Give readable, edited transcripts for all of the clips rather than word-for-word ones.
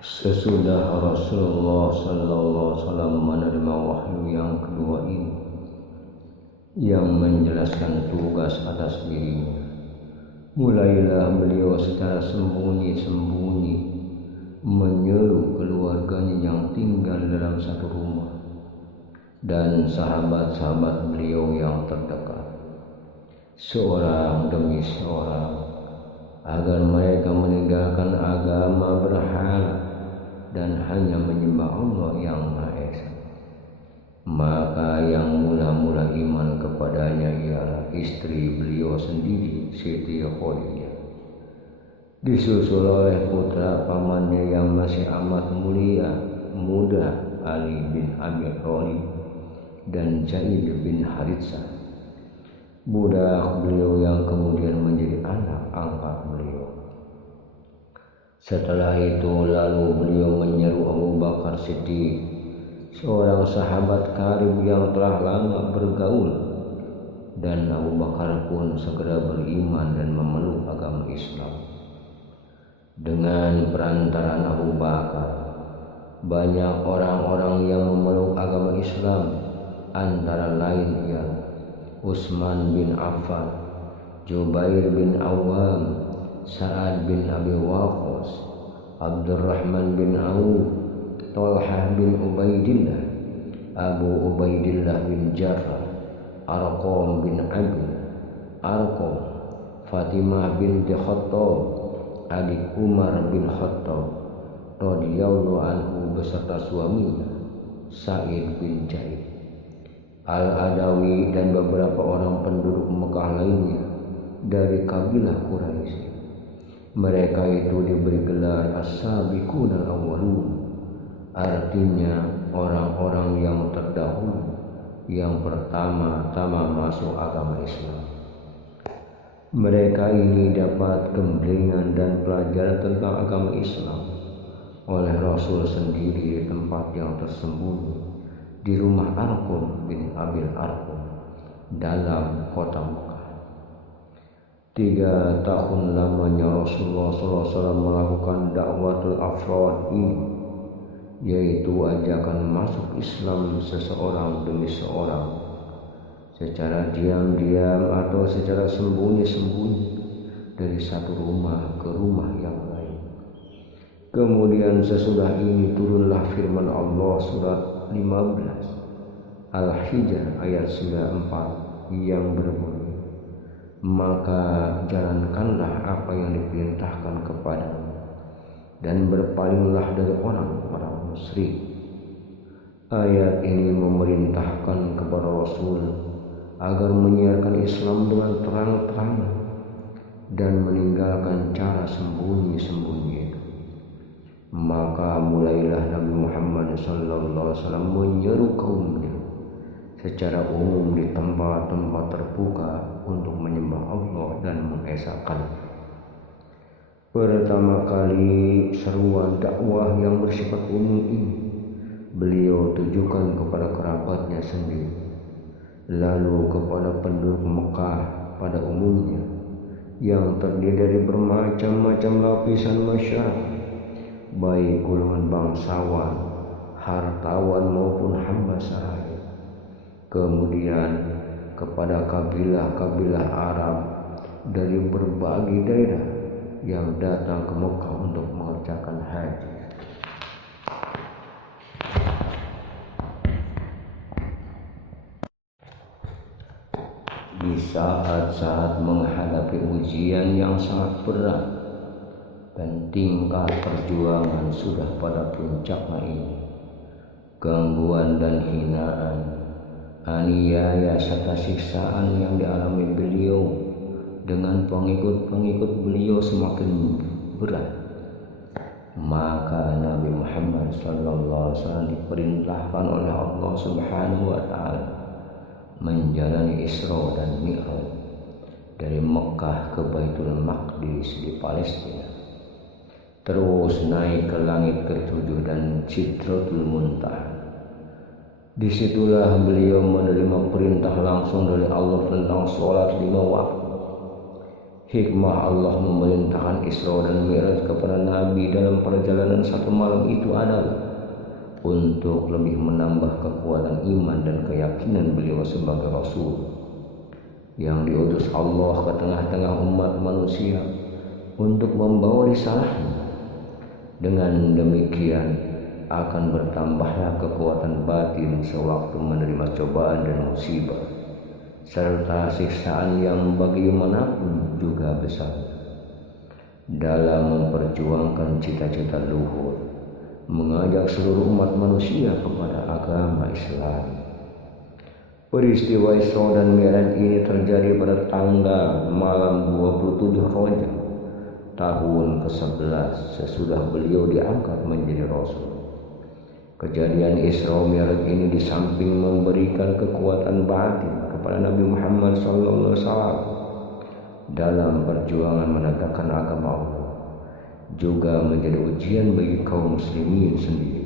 Sesudah Rasulullah Sallallahu Alaihi Wasallam menerima wahyu yang kedua ini, yang menjelaskan tugas atas dirinya, mulailah beliau secara sembunyi-sembunyi menyeru keluarganya yang tinggal dalam satu rumah dan sahabat-sahabat beliau yang terdekat, seorang demi seorang, agar mereka meninggalkan agama berhala dan hanya menyembah Allah yang Maha Esa. Maka yang mula-mula iman kepadanya ialah istri beliau sendiri, Siti Khadijah, disusul oleh putra pamannya yang masih amat muda, Ali bin Abi Thalib, dan Zaid bin Haritsah, budak beliau yang kemudian menjadi anak angkat beliau. Setelah itu lalu beliau menyeru Abu Bakar Siddiq, seorang sahabat karib yang telah lama bergaul, dan Abu Bakar pun segera beriman dan memeluk agama Islam. Dengan perantaraan Abu Bakar, banyak orang-orang yang memeluk agama Islam, antara lain ialah Utsman bin Affan, Jubair bin Awam, Sa'ad bin Abi Waqqas, Abdurrahman bin Auf, Talhah bin Ubaidillah, Abu Ubaidillah bin Jarrah, Arqam bin Abi Arqam, Fatimah bin Khattab, adik Umar bin Khattab radhiyallahu anhu beserta suaminya Sa'id bin Zaid Al-Adawi, dan beberapa orang penduduk Mekah lainnya dari kabilah Quraisy. Mereka itu diberi gelar As-Sabiqun al-Awwalun, artinya orang-orang yang terdahulu, yang pertama-tama masuk agama Islam. Mereka ini dapat gemblengan dan pelajaran tentang agama Islam oleh Rasul sendiri di tempat yang tersembunyi di rumah Arqam bin Abil Arqam dalam kota Mekah. 3 tahun lamanya Rasulullah SAW melakukan dakwatul afrad ini, yaitu ajakan masuk Islam seseorang demi seorang, secara diam-diam atau secara sembunyi-sembunyi dari satu rumah ke rumah yang lain. Kemudian sesudah ini turunlah firman Allah surat 15 Al-Hijr ayat 94 yang berbunyi, maka jalankanlah apa yang diperintahkan kepadamu dan berpalinglah dari orang-orang musyrik. Ayat ini memerintahkan kepada Rasul agar menyiarkan Islam dengan terang-terangan dan meninggalkan cara sembunyi-sembunyi itu. Maka mulailah Nabi Muhammad SAW menyeru kaumnya secara umum di tempat-tempat terbuka untuk menyembah Allah dan mengesahkan. Pertama kali seruan dakwah yang bersifat umum ini beliau tujukan kepada kerabatnya sendiri, lalu kepada penduduk Mekah pada umumnya yang terdiri dari bermacam-macam lapisan masyarakat, baik golongan bangsawan, hartawan maupun hamba sahaya. Kemudian kepada kabilah-kabilah Arab dari berbagai daerah yang datang ke Mekah untuk mengerjakan haji. Di saat-saat menghadapi ujian yang sangat berat dan tingkat perjuangan sudah pada puncaknya ini, gangguan dan hinaan, aniaya serta siksaan yang dialami beliau dengan pengikut-pengikut beliau semakin berat. Maka Nabi Muhammad SAW diperintahkan oleh Allah Subhanahu wa Ta'ala menjalani Isra dan Mi'raj dari Mekah ke Baitul Maqdis di Palestina, terus naik ke langit ke-7 dan Sidratul Muntaha. Disitulah beliau menerima perintah langsung dari Allah tentang sholat 5 waktu. Hikmah Allah memerintahkan Isra dan Mi'raj kepada Nabi dalam perjalanan satu malam itu adalah untuk lebih menambah kekuatan iman dan keyakinan beliau sebagai Rasul yang diutus Allah ke tengah-tengah umat manusia untuk membawa risalahnya. Dengan demikian akan bertambahlah kekuatan batin sewaktu menerima cobaan dan musibah, serta siksaan yang bagaimanapun juga besar, dalam memperjuangkan cita-cita luhur, mengajak seluruh umat manusia kepada agama Islam. Peristiwa Isra dan Mi'raj ini terjadi pada tanggal malam 27 Rajab tahun ke-11 sesudah beliau diangkat menjadi Rasul. Kejadian Isra Mi'raj ini di samping memberikan kekuatan batin kepada Nabi Muhammad SAW dalam perjuangan menegakkan agama Allah, juga menjadi ujian bagi kaum muslimin sendiri.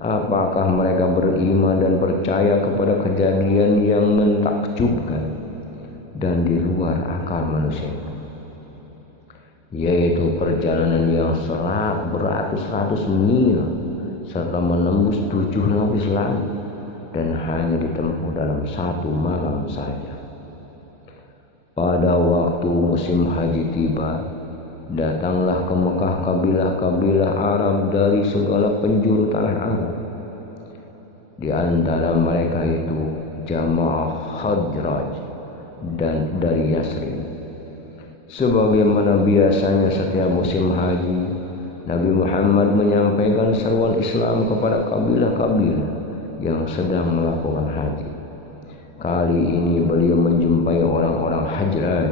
Apakah mereka beriman dan percaya kepada kejadian yang mentakjubkan dan di luar akal manusia, yaitu perjalanan yang beratus-ratus mil serta menembus 7 lapis langit dan hanya ditempuh dalam satu malam saja. Pada waktu musim haji tiba, datanglah ke Mekah kabilah-kabilah Arab dari segala penjuru tanah Arab. Di antara mereka itu jamaah Khazraj dan dari Yasrib. Sebagaimana biasanya setiap musim haji, Nabi Muhammad menyampaikan seruan Islam kepada kabilah-kabilah yang sedang melakukan haji. Kali ini beliau menjumpai orang-orang Khazraj.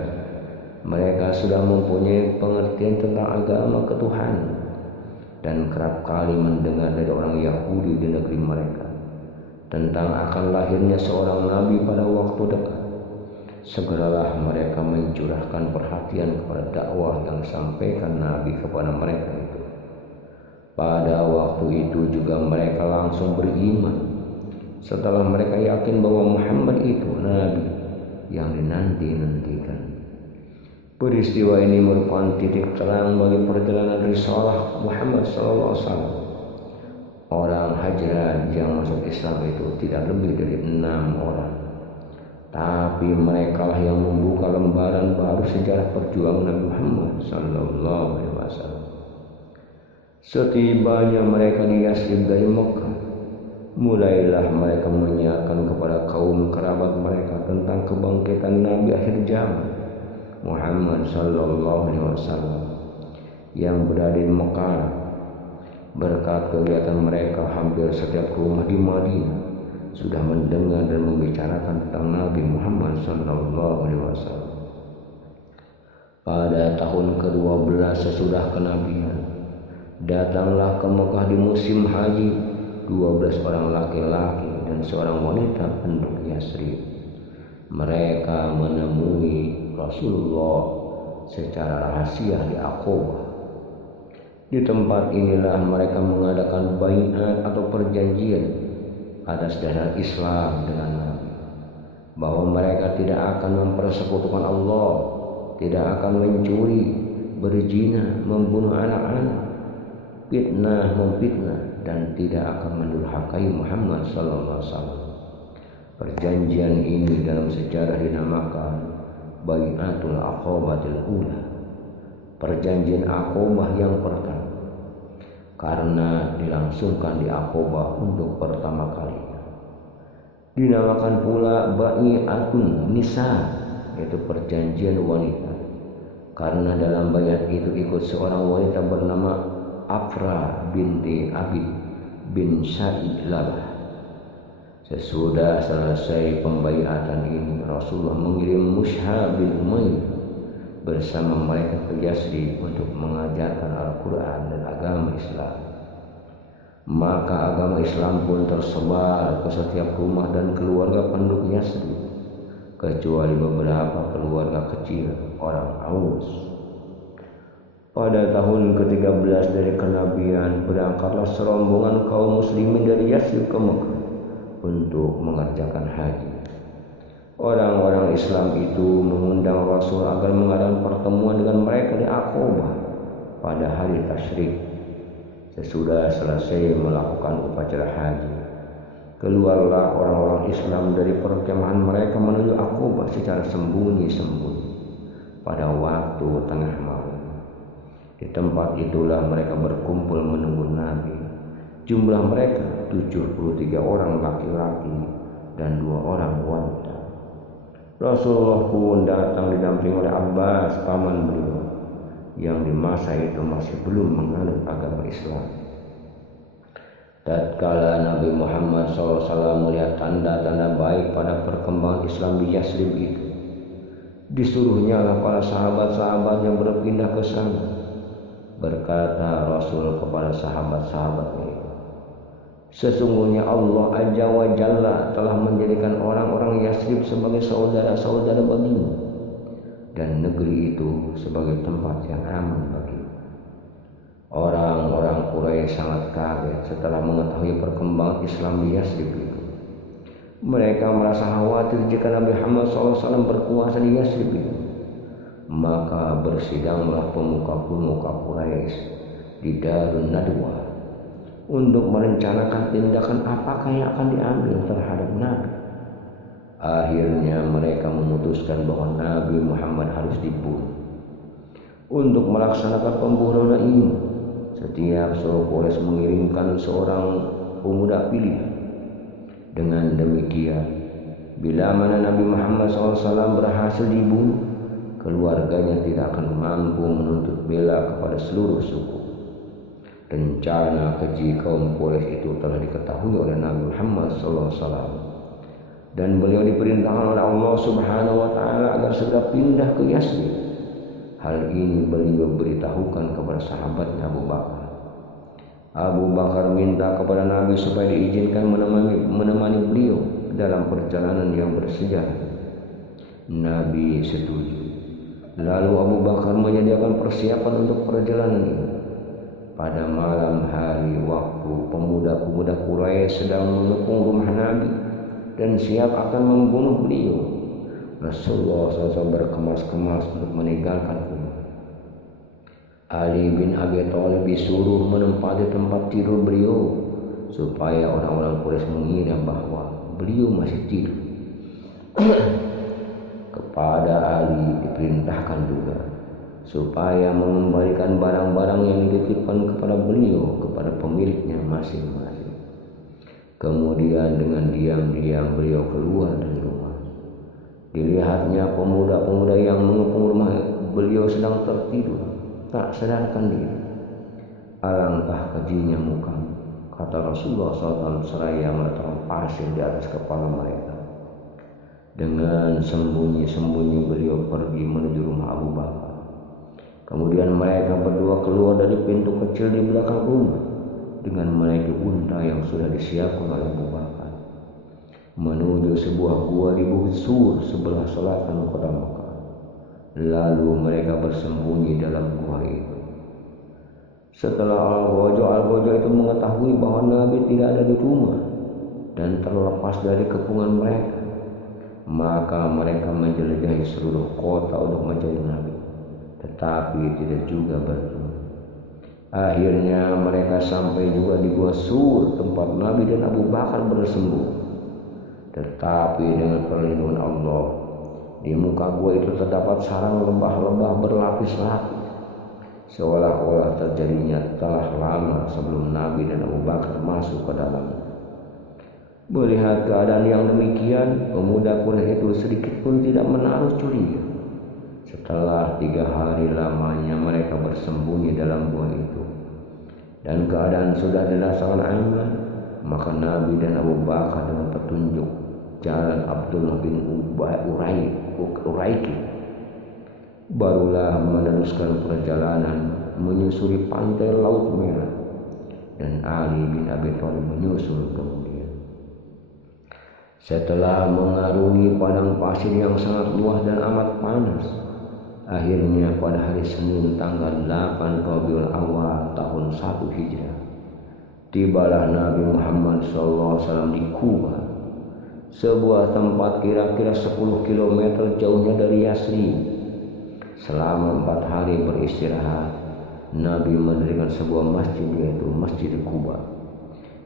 Mereka sudah mempunyai pengertian tentang agama ketuhanan dan kerap kali mendengar dari orang Yahudi di negeri mereka tentang akan lahirnya seorang nabi pada waktu dekat. Segeralah mereka mencurahkan perhatian kepada dakwah yang disampaikan Nabi kepada mereka itu. Pada waktu itu juga mereka langsung beriman setelah mereka yakin bahwa Muhammad itu nabi yang dinanti-nantikan. Peristiwa ini merupakan titik terang bagi perjalanan risalah Muhammad SAW. Orang Khazraj yang masuk Islam itu tidak lebih dari 6 orang, tapi mereka lah yang membuka lembaran baru sejarah perjuangan Nabi Muhammad SAW. Setibanya mereka di Yasrib dari Mekah, mulailah mereka menyiarkan kepada kaum kerabat mereka tentang kebangkitan Nabi akhir zaman Muhammad SAW yang berada di Mekah. Berkat kegiatan mereka, hampir setiap rumah di Madinah sudah mendengar dan membicarakan tentang Nabi Muhammad SAW. Pada tahun ke-12 sesudah kenabian, datanglah ke Mekah di musim haji 12 orang laki-laki dan seorang wanita penduduk Yasrib. Mereka menemui Rasulullah secara rahasia di Aqabah. Di tempat inilah mereka mengadakan baiat atau perjanjian atas dasar Islam dengan Nabi, bahwa mereka tidak akan mempersekutukan Allah, tidak akan mencuri, berzina, membunuh anak-anak, fitnah, memfitnah, dan tidak akan mendurhakai Muhammad SAW. Perjanjian ini dalam sejarah dinamakan Baiatul Aqabatil Ula, perjanjian Aqabah yang pertama, karena dilangsungkan di Aqabah untuk pertama kalinya. Dinamakan pula Baiatun Nisa, yaitu perjanjian wanita, karena dalam baiat itu ikut seorang wanita bernama Afra binti Abid bin Sa'id Labah. Sesudah selesai pembaiatan ini, Rasulullah mengirim Mushab bin Umair bersama mereka ke Yasrib untuk mengajarkan Al-Quran dan agama Islam. Maka agama Islam pun tersebar ke setiap rumah dan keluarga penduduk Yasrib, kecuali beberapa keluarga kecil orang Aus. Pada tahun ke-13 dari kenabian, berangkatlah serombongan kaum muslimin dari Yasrib ke Mekah untuk mengerjakan haji. Orang-orang Islam itu mengundang Rasul agar mengadakan pertemuan dengan mereka di Aqabah pada hari tasyrik. Sesudah selesai melakukan upacara haji, keluarlah orang-orang Islam dari perkemahan mereka menuju Aqabah secara sembunyi-sembunyi pada waktu tengah malam. Di tempat itulah mereka berkumpul menunggu Nabi. Jumlah mereka 73 orang laki-laki dan 2 orang wanita. Rasulullah pun datang didampingi oleh Abbas, paman beliau, yang di masa itu masih belum menganut agama Islam. Tatkala Nabi Muhammad SAW melihat tanda-tanda baik pada perkembangan Islam di Yasrib itu, disuruhnya lah para sahabat-sahabat yang berpindah ke sana. Berkata Rasul kepada sahabat-sahabatnya itu, sesungguhnya Allah Azza wa Jalla telah menjadikan orang-orang Yasrib sebagai saudara-saudara bagimu, dan negeri itu sebagai tempat yang aman bagimu. Orang-orang Quraisy sangat kaget setelah mengetahui perkembangan Islam di Yasrib itu. Mereka merasa khawatir jika Nabi Muhammad SAW berkuasa di Yasrib itu. Maka bersidanglah pemuka-pemuka Quraisy di Darun Nadwa untuk merencanakan tindakan apakah yang akan diambil terhadap Nabi. Akhirnya mereka memutuskan bahwa Nabi Muhammad harus dibunuh. Untuk melaksanakan pembunuhan ini, setiap suku Quraisy mengirimkan seorang pemuda pilihan. Dengan demikian, bila mana Nabi Muhammad SAW berhasil dibunuh, keluarganya tidak akan mampu menuntut bela kepada seluruh suku. Rencana keji kaum Quraisy itu telah diketahui oleh Nabi Muhammad SAW, dan beliau diperintahkan oleh Allah Subhanahu wa Ta'ala agar segera pindah ke Yasrib. Hal ini beliau beritahukan kepada sahabatnya Abu Bakar. Abu Bakar minta kepada Nabi supaya diizinkan menemani beliau dalam perjalanan yang bersejarah. Nabi setuju. Lalu Abu Bakar menyediakan persiapan untuk perjalanan ini. Pada malam hari, waktu pemuda-pemuda Quraisy sedang mengepung rumah Nabi dan siap akan membunuh beliau, Rasulullah SAW berkemas-kemas untuk meninggalkan rumah. Ali bin Abi Thalib disuruh menempati tempat tidur beliau supaya orang-orang Quraisy mengira bahwa beliau masih tidur. Kepada Ali diperintahkan juga supaya mengembalikan barang-barang yang dititipkan kepada beliau kepada pemiliknya masing-masing. Kemudian dengan diam-diam beliau keluar dari rumah. Dilihatnya pemuda-pemuda yang mengepung rumah beliau sedang tertidur, tak sadarkan diri. Alangkah kejinya muka, kata Rasulullah SAW seraya meletakkan pasir di atas kepala mereka. Dengan sembunyi-sembunyi beliau pergi menuju rumah Abu Bakar. Kemudian mereka berdua keluar dari pintu kecil di belakang rumah dengan menaiki unta yang sudah disiapkan oleh Abu Bakar, menuju sebuah gua di Bukit Sur sebelah selatan kota Mekah. Lalu mereka bersembunyi dalam gua itu. Setelah Al-Bojo itu mengetahui bahwa Nabi tidak ada di rumah dan terlepas dari kepungan mereka, maka mereka menjelajahi seluruh kota untuk mencari Nabi, tetapi tidak juga bertemu. Akhirnya mereka sampai juga di Gua Sur, tempat Nabi dan Abu Bakar bersembunyi. Tetapi dengan perlindungan Allah, di muka gua itu terdapat sarang lebah-lebah berlapis-lapis, seolah-olah terjadinya telah lama sebelum Nabi dan Abu Bakar masuk ke dalamnya. Melihat keadaan yang demikian, pemuda Quraisy itu sedikit pun tidak menaruh curiga. Setelah 3 hari lamanya mereka bersembunyi dalam gua itu dan keadaan sudah dirasakan aman, maka Nabi dan Abu Bakar dengan petunjuk jalan Abdullah bin Uraiki barulah meneruskan perjalanan menyusuri pantai Laut Merah, dan Ali bin Abi Thalib menyusul kemudian. Setelah mengarungi padang pasir yang sangat luas dan amat panas, akhirnya pada hari Senin tanggal 8 Rabiul Awal tahun 1 Hijrah, tibalah Nabi Muhammad SAW di Kuba. sebuah tempat kira-kira 10 km jauhnya dari Yasrib. Selama 4 hari beristirahat, Nabi mendirikan sebuah masjid, yaitu Masjid Quba.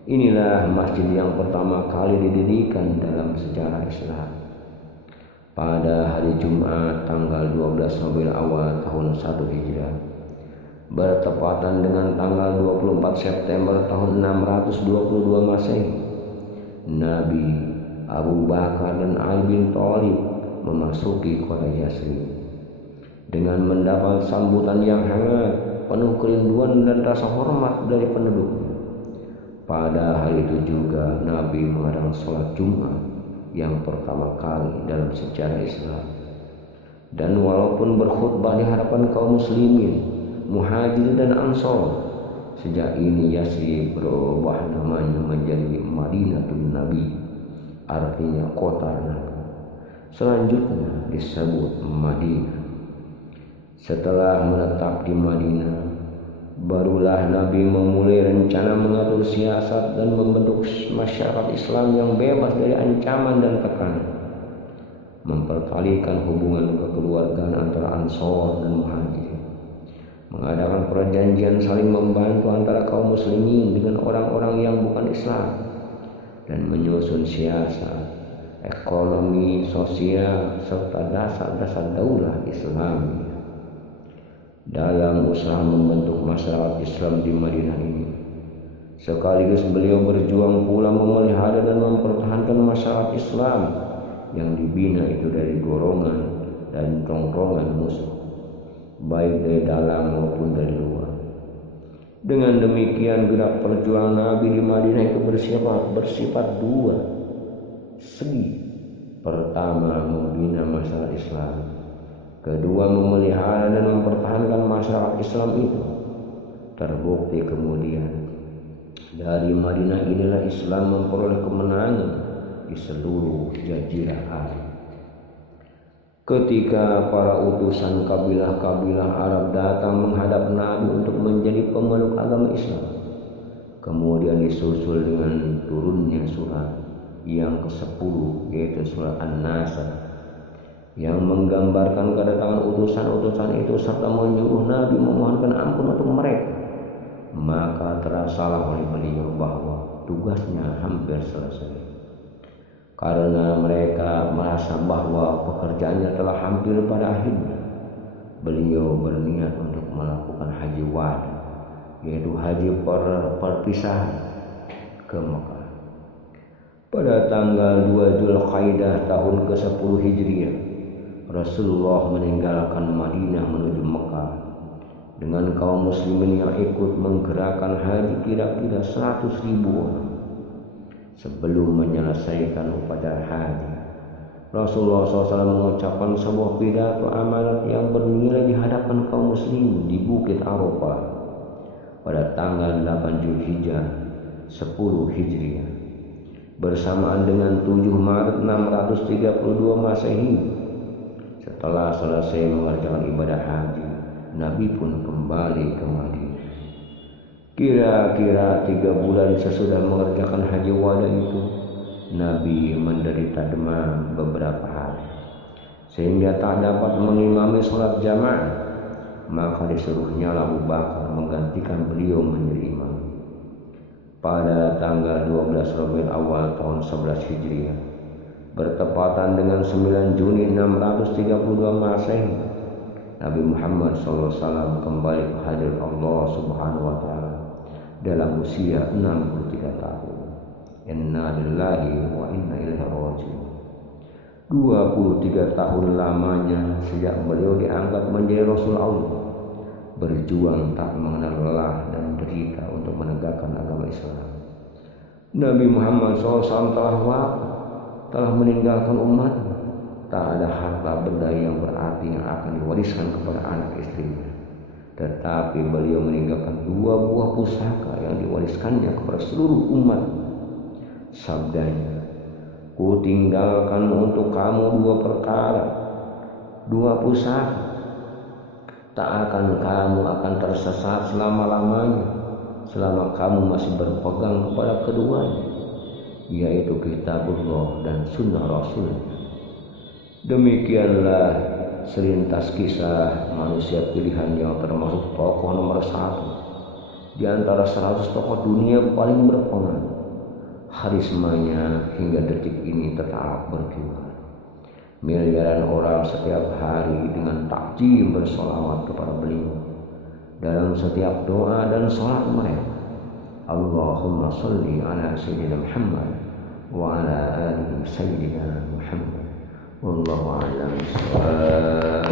Inilah masjid yang pertama kali didirikan dalam sejarah Islam. Pada hari Jumat tanggal 12 Rabiul Awal tahun 1 Hijrah, bertepatan dengan tanggal 24 September tahun 622 Masehi, Nabi, Abu Bakar dan Ali bin Thalib memasuki kota Yasrib dengan mendapat sambutan yang hangat, penuh kerinduan dan rasa hormat dari penduduknya. Pada hari itu juga Nabi mengadakan sholat Jumat yang pertama kali dalam sejarah Islam. Dan walaupun berkhutbah di hadapan kaum muslimin, muhajir dan ansor, sejak ini Yasrib berubah namanya menjadi Madinatul Nabi, artinya kota Nabi. Selanjutnya disebut Madinah. Setelah menetap di Madinah, barulah Nabi memulai rencana mengatur siasat dan membentuk masyarakat Islam yang bebas dari ancaman dan tekanan, mempertalikan hubungan kekeluargaan antara Ansor dan Muhajir, mengadakan perjanjian saling membantu antara kaum muslimin dengan orang-orang yang bukan Islam, dan menyusun siasat, ekonomi, sosial, serta dasar-dasar daulah Islam. Dalam usaha membentuk masyarakat Islam di Madinah ini, sekaligus beliau berjuang pula memelihara dan mempertahankan masyarakat Islam yang dibina itu dari golongan dan tongkrongan musuh, baik dari dalam maupun dari luar. Dengan demikian gerak perjuangan Nabi di Madinah itu bersifat dua segi. Pertama, membina masyarakat Islam. Kedua, memelihara dan mempertahankan masyarakat Islam itu. Terbukti kemudian dari Madinah inilah Islam memperoleh kemenangan di seluruh jazirah Arab. Ketika para utusan kabilah-kabilah Arab datang menghadap Nabi untuk menjadi pemeluk agama Islam, kemudian disusul dengan turunnya surat yang ke-10, yaitu surat An-Nasr, yang menggambarkan kedatangan utusan-utusan itu serta menyuruh Nabi memohonkan ampun untuk mereka. Maka terasalah oleh beliau bahwa tugasnya hampir selesai. Karena mereka merasa bahwa pekerjaannya telah hampir pada akhirnya, beliau berniat untuk melakukan haji wada, yaitu haji perpisahan ke Mekah. Pada tanggal 2 Zulkaidah tahun ke-10 Hijriah, Rasulullah meninggalkan Madinah menuju Mekah dengan kaum muslimin yang ikut menggerakkan haji kira-kira 100.000 orang. Sebelum menyelesaikan upacara haji, Rasulullah SAW mengucapkan sebuah pidato amanat yang bernilai di hadapan kaum muslimin di Bukit Arafah pada tanggal 8 Zulhijjah 10 Hijriah bersamaan dengan 7 Maret 632 Masehi. Setelah selesai mengerjakan ibadah haji, Nabi pun kembali ke Madinah. Kira-kira 3 bulan sesudah mengerjakan haji wada itu, Nabi menderita demam beberapa hari, sehingga tak dapat mengimami sholat jamaah. Maka disuruhnya Abu Bakar menggantikan beliau menjadi imam. Pada tanggal 12 Rabiul Awal tahun 11 Hijriah, bertepatan dengan 9 Juni 632 Masehi, Nabi Muhammad SAW kembali ke hadirat Allah Subhanahu wa Ta'ala dalam usia 63 tahun. Inna lillahi wa inna ilaihi raji'un. 23 tahun lamanya sejak beliau diangkat menjadi Rasul Allah, berjuang tak mengenal lelah dan derita untuk menegakkan agama Islam. Nabi Muhammad SAW telah wafat, telah meninggalkan umatnya. Tak ada harta benda yang berarti yang akan diwariskan kepada anak istrinya, tetapi beliau meninggalkan 2 buah pusaka yang diwariskannya kepada seluruh umat. Sabdanya, "Ku tinggalkan untuk kamu 2 perkara, 2 pusaka. Tak akan kamu akan tersesat selama-lamanya selama kamu masih berpegang kepada keduanya. yaitu kitabullah dan sunnah Rasul. Demikianlah selintas kisah manusia pilihan yang termasuk tokoh nomor 1 di antara 100 tokoh dunia paling berpengaruh. Harismanya hingga detik ini tetap berkibar. Miliaran orang setiap hari dengan takjim bersolawat kepada beliau dalam setiap doa dan salat mereka. Allahumma salli ala Sayyidina Muhammad wa ala ali Sayyidina Muhammad. Wallahu a'lam bishawab.